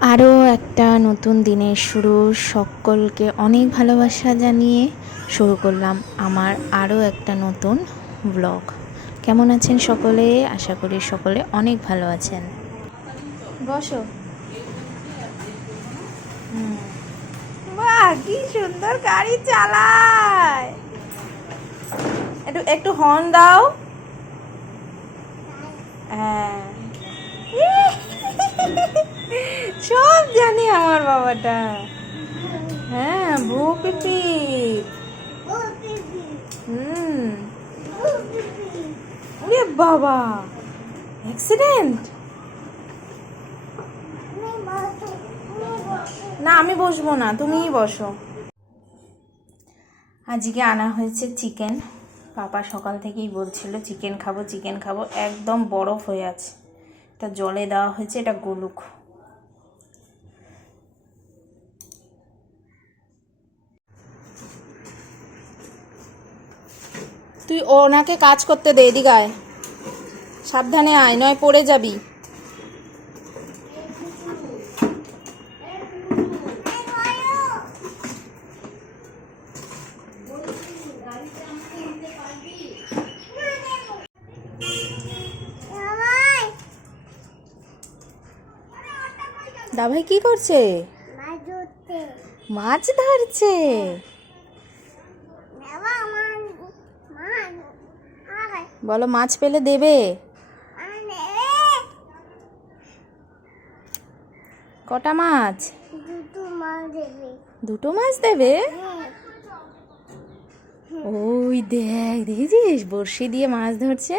আরও একটা নতুন দিনের শুরু। সকলকে অনেক ভালোবাসা জানিয়ে শুরু করলাম আমার আরও একটা নতুন ব্লগ। কেমন আছেন সকলে? আশা করি সকলে অনেক ভালো আছেন। বসো। বাহ, কি সুন্দর গাড়ি চালায়। একটু একটু হর্ন দাও। হ্যাঁ। জানে আমার বাবাটা। হ্যাঁ ভু পিপি হুম। ওরে বাবা অ্যাক্সিডেন্ট না, আমি বসবো না, তুমিই বসো। আজকে আনা হয়েছে চিকেন পাপা সকাল থেকেই বলছিল চিকেন খাব চিকেন খাব। একদম বরফ হয়ে আছে। এটা জলে দেওয়া হয়েছে, এটা গলুক তুই ওনাকে কাজ করতে দে এদিকে আয় সাবধানে আয় নয় পড়ে যাবি। দাভাই কি করছে? মাছ ধরছে? বলো মাছ পেলে দেবে? কটা মাছ? দুটো মাছ দেবে। ওই দেখ দেখেছিস? বড়শি দিয়ে মাছ ধরছে?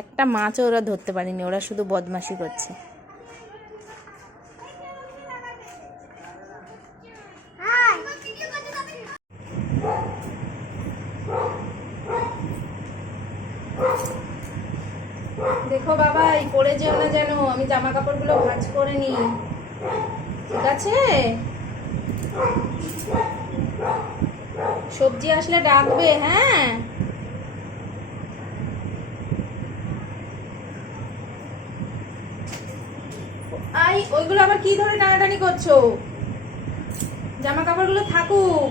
একটা মাছও ওরা ধরতে পারেনি ওরা শুধু বদমাশি করছে। দেখো বাবা, এই পড়ে যেও না যেন, আমি জামা কাপড়গুলো ভাঁজ করে নি ঠিক আছে? সবজি আসলে ডাকবে হ্যাঁ? আই, ওইগুলো আবার কি ধরে টানাটানি করছ? জামা কাপড়গুলো থাকুক।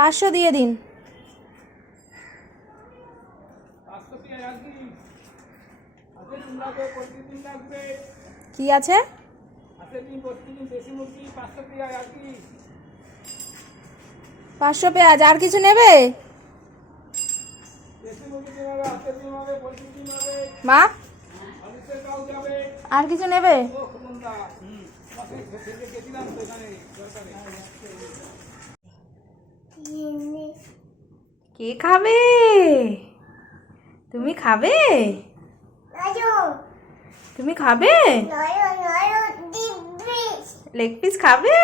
পাঁচশো দিয়ে দিন। কি আছে? পাঁচশো পেঁয়াজ আর কিছু নেবে? মা? আর কিছু নেবে? কে খাবে? তুমি খাবে? তুমি খাবে? লেগ পিস খাবে?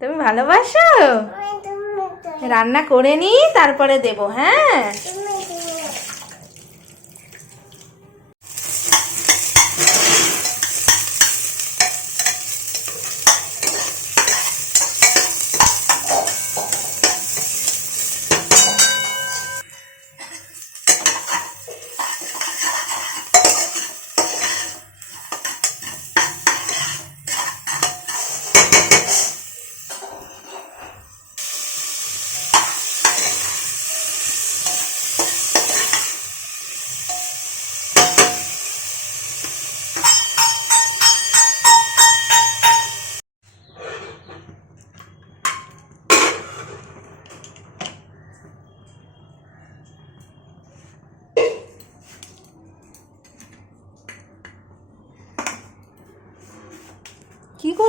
তুমি ভালোবাসো? রান্না করে নি তারপরে দেব হ্যাঁ?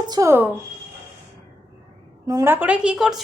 করছ? নোংরা করে কি করছ?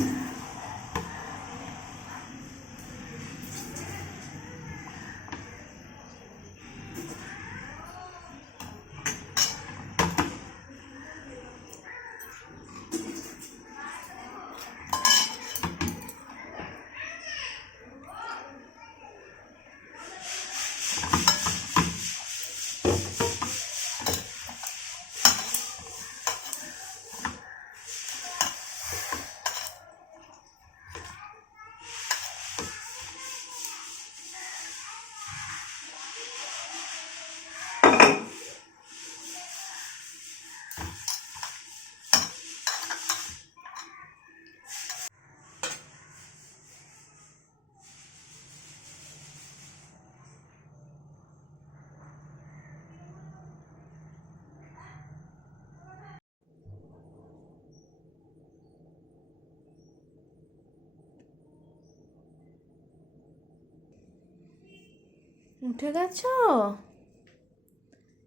উঠে গেছো?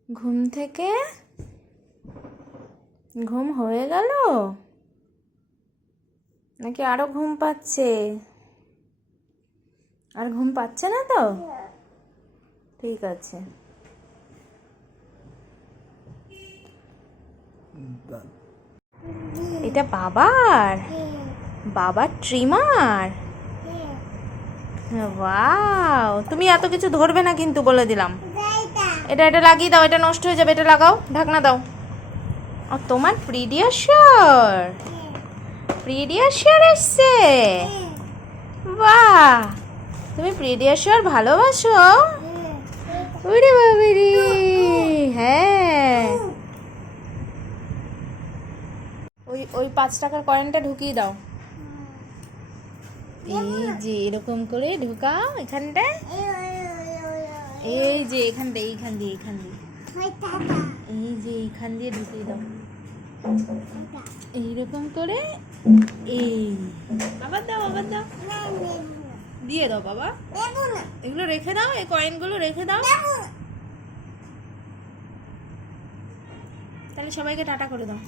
ঘুম থেকে? ঘুম হয়ে গেল? নাকি আরও ঘুম পাচ্ছে? আর ঘুম পাচ্ছে না তো? ঠিক আছে। এটা বাবার? বাবার ট্রিমার? ওয়াও তুমি এত কিছু ধরবে না কিন্তু বলে দিলাম। এটা এটা লাগিয়ে দাও এটা নষ্ট হয়ে যাবে এটা লাগাও ঢাকনা দাও। আর তোমার প্রিডিয়াশর প্রিডিয়াশর এসছে। বাহ তুমি প্রিডিয়াশর ভালোবাসো? ওরে বাবারে। হ্যাঁ। ওই ওই পাঁচ টাকার কয়েনটা ঢুকিয়ে দাও। এই যে এরকম করে ঢুকাও এখানটায়। এই যে এখান দিয়ে, এইখান দিয়ে এইখান দিয়ে। এই যে এইখান দিয়ে ঢুকিয়ে দাও। এইরকম করে এই। আবার দাও আবার দাও। দিয়ে দাও বাবা। এগুলো রেখে দাও, এই কয়েনগুলো রেখে দাও। তাহলে সবাইকে টাটা করে দাও।